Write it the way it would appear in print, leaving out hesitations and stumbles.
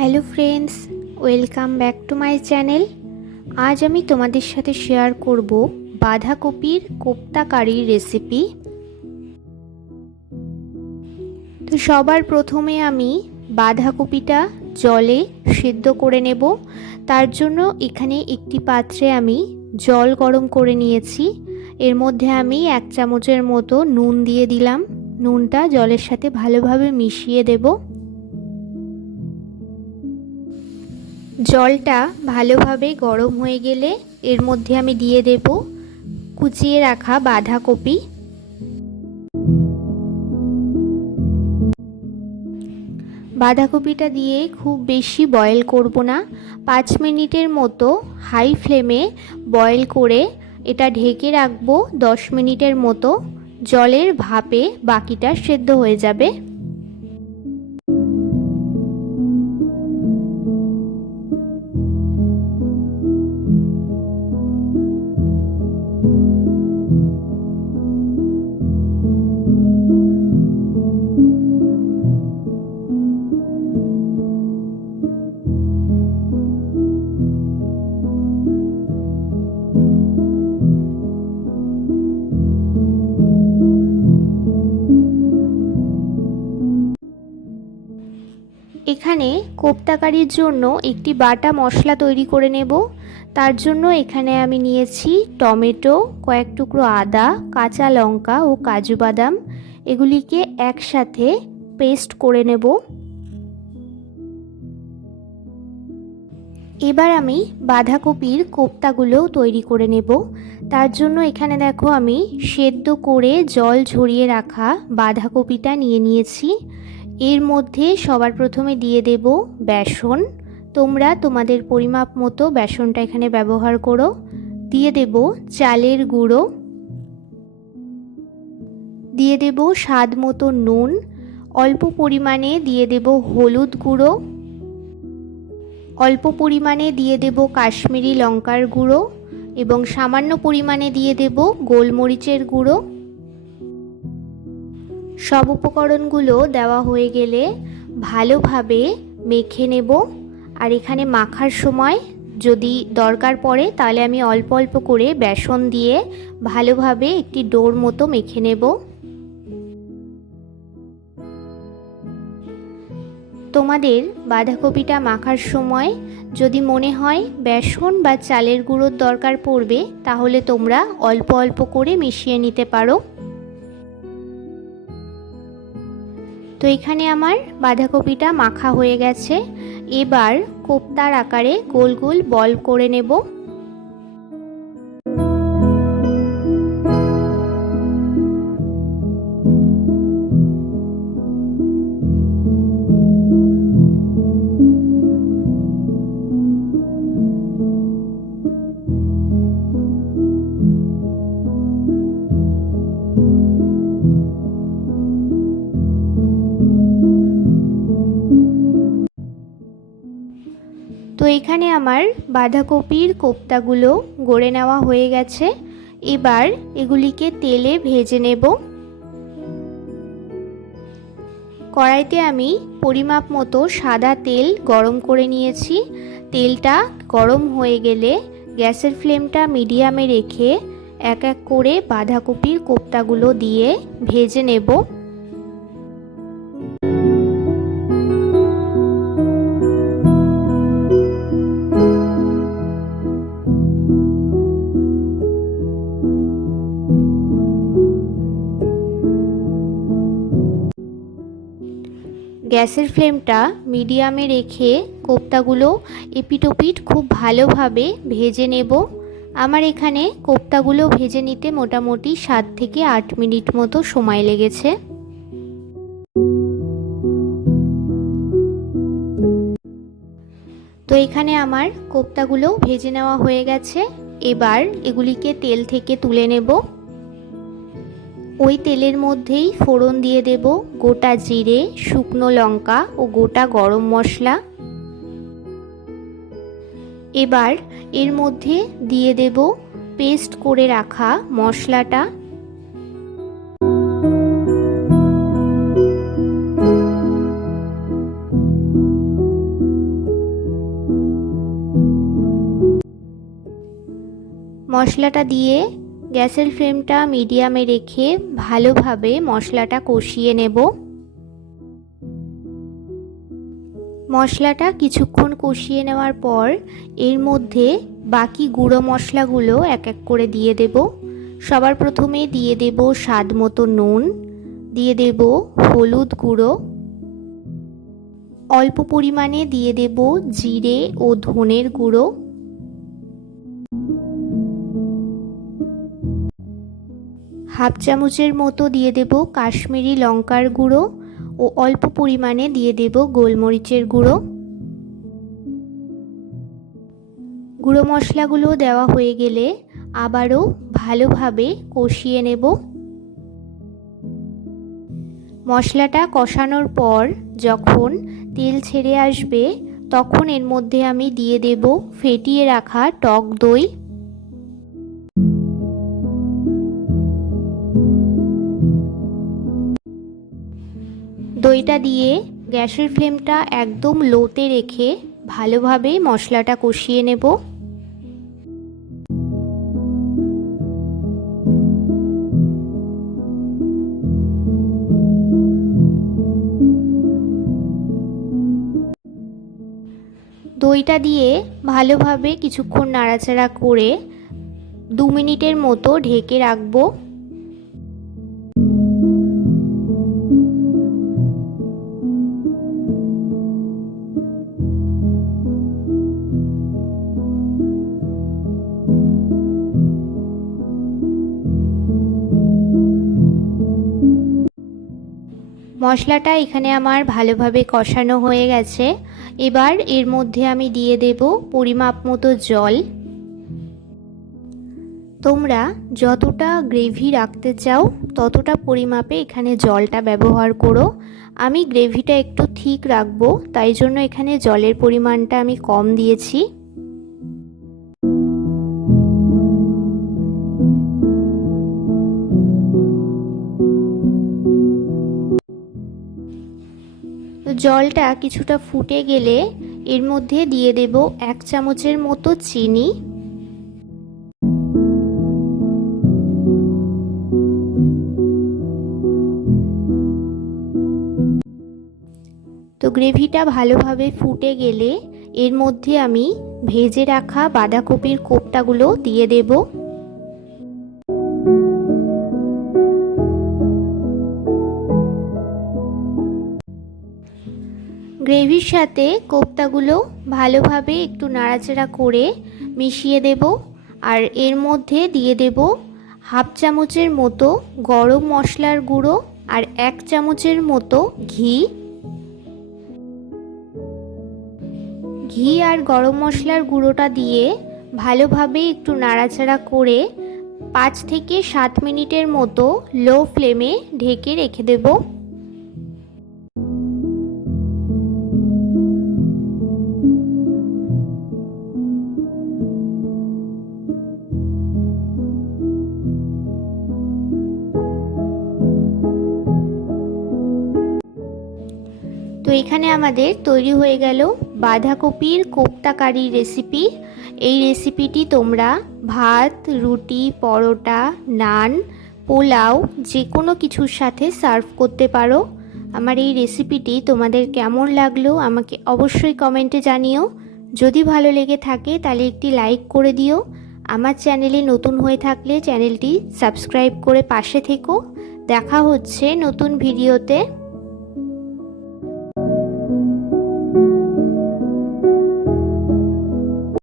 Hello friends, welcome back to my channel. আজ আমি তোমাদের সাথে শেয়ার করব বাঁধাকপির কোপ্তা কারির রেসিপি। তো সবার প্রথমে আমি বাঁধাকপিটা জলে সিদ্ধ করে নেব। তার জন্য এখানে একটি পাত্রে আমি জল গরম করে নিয়েছি। এর মধ্যে আমি 1 চামচের মতো নুন দিয়ে দিলাম। নুনটা জলের সাথে ভালোভাবে মিশিয়ে দেব। জলটা ভালোভাবে গরম হয়ে গেলে এর মধ্যে আমি দিয়ে দেব কুচিয়ে রাখা বাঁধাকপি। বাঁধাকপিটা দিয়ে খুব বেশি বয়েল করব না, 5 মিনিটের মতো হাই ফ্লেমে বয়েল করে এটা ঢেকে রাখবো। 10 মিনিটের মতো জলের ভাপে বাকিটা সেদ্ধ হয়ে যাবে। এখানে কোপ্তা কারির জন্য একটি বাটা মশলা তৈরি করে নেব। তার জন্য এখানে আমি নিয়েছি টমেটো, কয়েক টুকরো আদা, কাঁচা লঙ্কা ও কাজু বাদাম। এগুলিকে একসাথে পেস্ট করে নেব। এবার আমি বাঁধাকপির কোপ্তাগুলো তৈরি করে নেব। তার জন্য এখানে দেখো আমি সেদ্ধ করে জল ঝরিয়ে রাখা বাঁধাকপিটা নিয়ে নিয়েছি। এর মধ্যে সবার প্রথমে দিয়ে দেব বেসন। তোমরা তোমাদের পরিমাপ মতো বেসনটা এখানে ব্যবহার করো। দিয়ে দেব চালের গুঁড়ো, দিয়ে দেব স্বাদ মতো নুন, অল্প পরিমাণে দিয়ে দেব হলুদ গুঁড়ো, অল্প পরিমাণে দিয়ে দেব কাশ্মীরি লঙ্কার গুঁড়ো এবং সামান্য পরিমাণে দিয়ে দেব গোলমরিচের গুঁড়ো। সব উপকরণগুলো দেওয়া হয়ে গেলে ভালোভাবে মেখে নেব। আর এখানে মাখার সময় যদি দরকার পড়ে তাহলে আমি অল্প অল্প করে বেসন দিয়ে ভালোভাবে একটি ডোর মতো মেখে নেব। তোমাদের বাঁধাকপিটা মাখার সময় যদি মনে হয় বেসন বা চালের গুঁড়োর দরকার পড়বে তাহলে তোমরা অল্প অল্প করে মিশিয়ে নিতে পারো। তো এখানে আমার বাঁধাকপিটা মাখা হয়ে গেছে। এবার কোপ্তার আকারে গোল গোল বল করে নেব। তো এখানে আমার বাঁধাকপির কোপ্তাগুলো গড়ে নেওয়া হয়ে গেছে। এবার এগুলিকে তেলে ভেজে নেব। কড়াইতে আমি পরিমাপ মতো সাদা তেল গরম করে নিয়েছি। তেলটা গরম হয়ে গেলে গ্যাসের ফ্লেমটা মিডিয়ামে রেখে এক এক করে বাঁধাকপির কোপ্তাগুলো দিয়ে ভেজে নেব। গ্যাসের ফ্লেমটা মিডিয়ামে রেখে কোপ্তাগুলো এপিটোপিট খুব ভালোভাবে ভেজে নেব। আমার এখানে কোপ্তাগুলো ভেজে নিতে মোটামুটি 7 থেকে 8 মিনিট মতো সময় লেগেছে। তো এখানে আমার কোপ্তাগুলো ভেজে নেওয়া হয়ে গেছে। এবার এগুলিকে তেল থেকে তুলে নেব। ওই তেলের মধ্যেই ফোড়ন দিয়ে দেব গোটা জিরে, শুকনো লঙ্কা ও গোটা গরম মশলা। এবার এর মধ্যে দিয়ে দেব পেস্ট করে রাখা মশলাটা। মশলাটা দিয়ে গ্যাসের ফ্লেমটা মিডিয়ামে রেখে ভালোভাবে মশলাটা কষিয়ে নেব। মশলাটা কিছুক্ষণ কষিয়ে নেওয়ার পর এর মধ্যে বাকি গুঁড়ো মশলাগুলো এক এক করে দিয়ে দেব। সবার প্রথমে দিয়ে দেব স্বাদ মতো নুন, দিয়ে দেব হলুদ গুঁড়ো, অল্প পরিমাণে দিয়ে দেব জিরে ও ধনের গুঁড়ো, হাফ চামচের মতো দিয়ে দেব কাশ্মীরি লঙ্কার গুঁড়ো ও অল্প পরিমাণে দিয়ে দেব গোলমরিচের গুঁড়ো। গুঁড়ো মশলাগুলো দেওয়া হয়ে গেলে আবারও ভালোভাবে কষিয়ে নেব। মশলাটা কষানোর পর যখন তেল ছেড়ে আসবে তখন এর মধ্যে আমি দিয়ে দেব ফেটিয়ে রাখা টক দই। দইটা দিয়ে গ্যাসের ফ্লেমটা একদম লোতে রেখে ভালোভাবে মশলাটা কষিয়ে নেব। দইটা দিয়ে ভালোভাবে কিছুক্ষণ নাড়াচাড়া করে 2 মিনিটের মতো ঢেকে রাখবো। মশলাটা এখানে আমার ভালোভাবে কষানো হয়ে গেছে। এবার এর মধ্যে আমি দিয়ে দেব পরিমাপ মতো জল। তোমরা যতটা গ্রেভি রাখতে চাও ততটা পরিমাপে এখানে জলটা ব্যবহার করো। আমি গ্রেভিটা একটু ঠিক রাখবো, তাই জন্য এখানে জলের পরিমাণটা আমি কম দিয়েছি। জলটা কিছুটা ফুটে গেলে এর মধ্যে দিয়ে দেব 1 চামচের মতো চিনি। তো গ্রেভিটা ভালোভাবে ফুটে গেলে এর মধ্যে আমি ভেজে রাখা বাঁধাকপির কোপ্তাগুলো দিয়ে দেব। গ্রেভির সাথে কোপ্তাগুলো ভালোভাবে একটু নাড়াচাড়া করে মিশিয়ে দেব। আর এর মধ্যে দিয়ে দেব হাফ চামচের মতো গরম মশলার গুঁড়ো আর 1 চামচের মতো ঘি। ঘি আর গরম মশলার গুঁড়োটা দিয়ে ভালোভাবে একটু নাড়াচাড়া করে 5 থেকে 7 মিনিটের মতো লো ফ্লেমে ঢেকে রেখে দেব। তো এখানে আমাদের তৈরি হয়ে গেল বাঁধাকপির কোপ্তা কারি রেসিপি। এই রেসিপিটি তোমরা ভাত, রুটি, পরোটা, নান, পোলাও যে কোনো কিছুর সাথে সার্ভ করতে পারো। আমার এই রেসিপিটি তোমাদের কেমন লাগলো আমাকে অবশ্যই কমেন্টে জানিও। যদি ভালো লেগে থাকে তাহলে একটি লাইক করে দিও। আমার চ্যানেলে নতুন হয়ে থাকলে চ্যানেলটি সাবস্ক্রাইব করে পাশে থেকো। দেখা হচ্ছে নতুন ভিডিওতে।